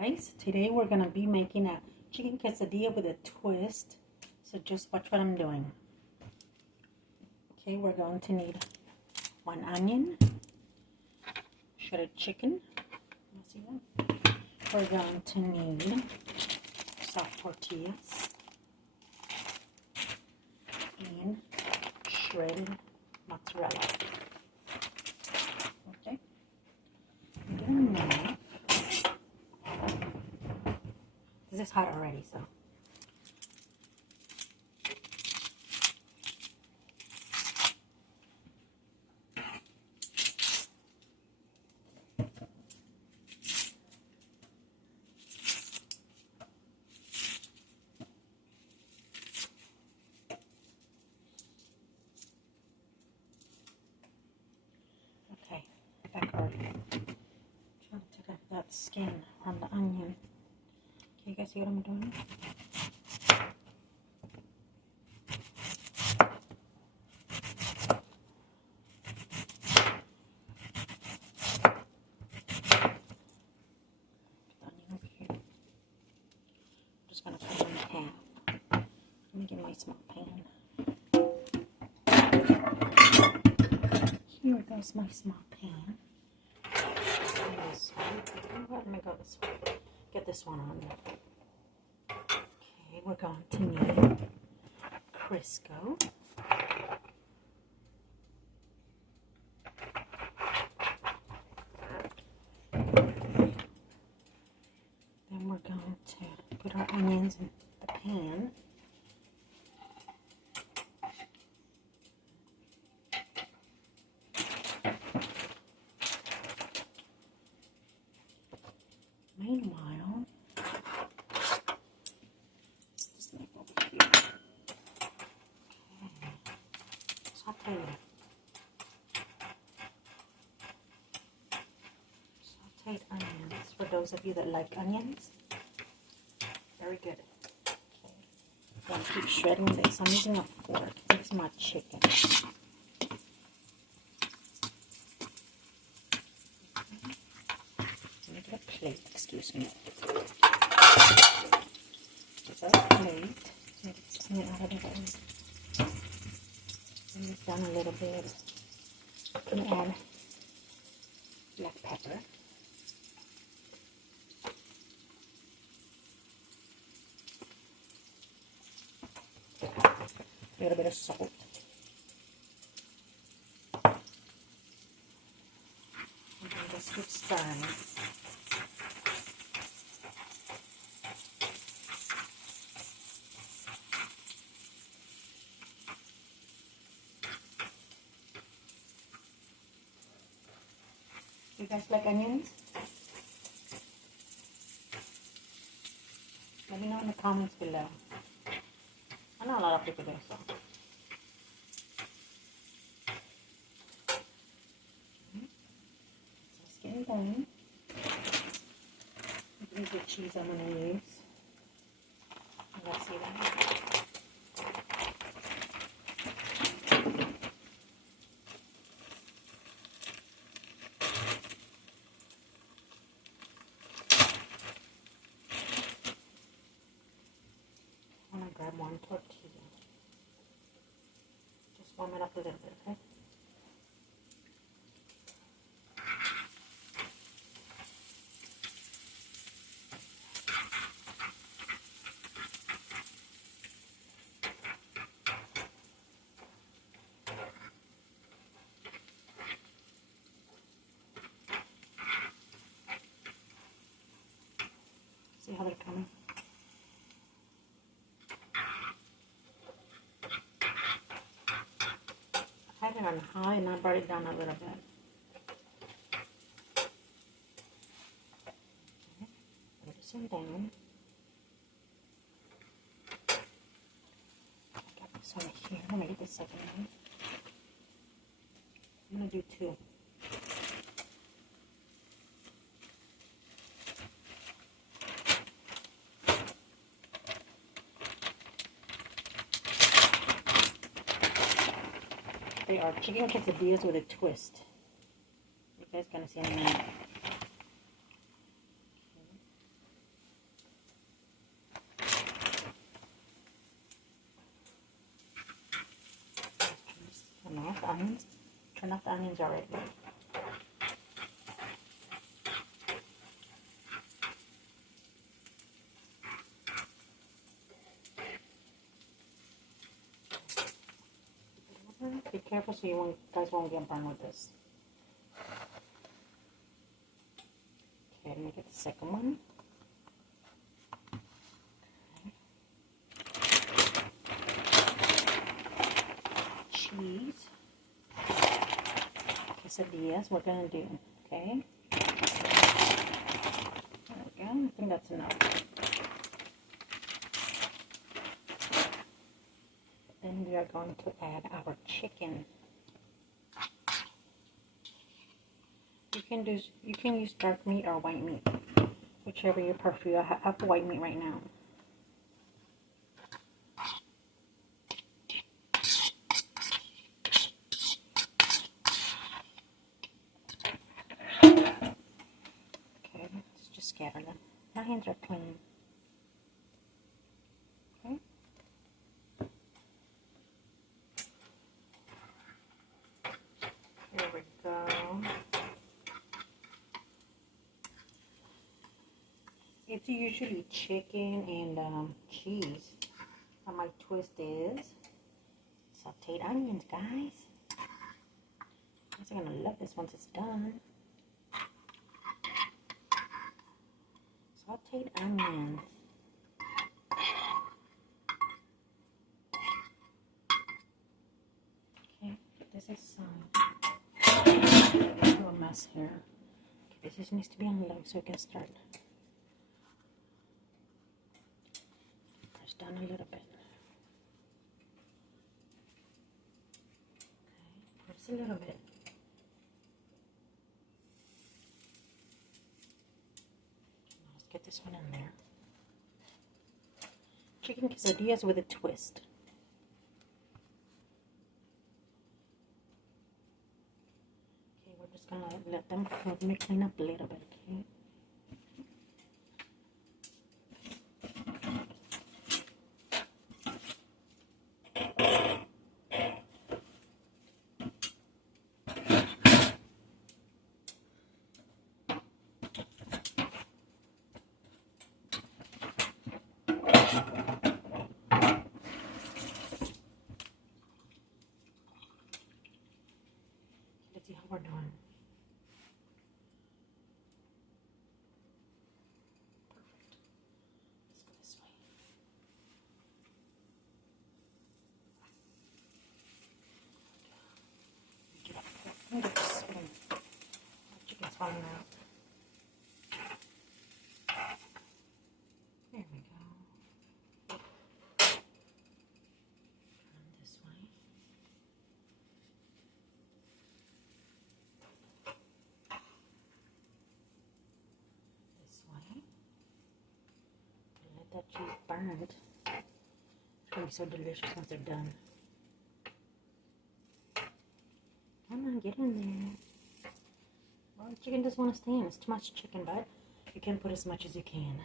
Guys, today we're going to be making a chicken quesadilla with a twist. So just watch what I'm doing. Okay, we're going to need 1 onion, shredded chicken. See that? We're going to need soft tortillas and shredded mozzarella. Okay, get enough. This is hot already, so. Okay, back already. Trying to take off that skin from the onion. Okay, you guys see what I'm doing? Just gonna cut it in half. Let me get my small pan. Here goes my small pan. This one. Let me go this way. Get this one on there. Okay, we're going to need Crisco. Then we're going to put our onions in the pan. Meanwhile, this knife over here. Okay. Saute. Sauteed onions. For those of you that like onions, very good. Okay. I'm going to keep shredding this. I'm using a fork. This is my chicken. Plate, excuse me. Get a plate. Get it out of the way. Bring this down a little bit. And add black pepper. A little bit of salt. And then just keep stirring. You guys like onions? Let me know in the comments below. I know a lot of people do, so. So it's getting done. This is the cheese I'm going to use. You guys see that? I'm going to grab 1 tortilla. Just warm it up a little bit, okay? See how they're coming? I had it on high and I brought it down a little bit. Okay. Put this one down. I got this one here. Let me get the second one. I'm going to do 2. They are chicken quesadillas with a twist. You guys gonna see in a minute. off the onions. Turn off the onions already. Be careful so you guys won't get burned with this. Okay, let me get the second one. Okay. Cheese. Quesadillas, we're gonna do, okay? There we go, I think that's enough. Then we are going to add our chicken. You can use dark meat or white meat, whichever you prefer. I have white meat right now. Okay, let's just scatter them. My hands are clean. Okay. There we go. It's usually chicken and cheese. But my twist is sauteed onions, guys. You guys are gonna love this once it's done. Sauteed onions. Okay, this is a little mess here. Okay, this just needs to be on low so it can start. Press down a little bit. Okay, press a little bit. Let's get this one in there. Chicken quesadillas with a twist. Okay, we're just gonna let them clean up a little bit, okay? Let's see how we're doing. Perfect. Let's go this way. Get up. Just spin. Chicken's falling out. There we go. Turn this way. This way. Let that cheese burn. It's gonna be so delicious once they're done. Come on, get in there. Well, the chicken doesn't want to stay in. It's too much chicken, but you can put as much as you can.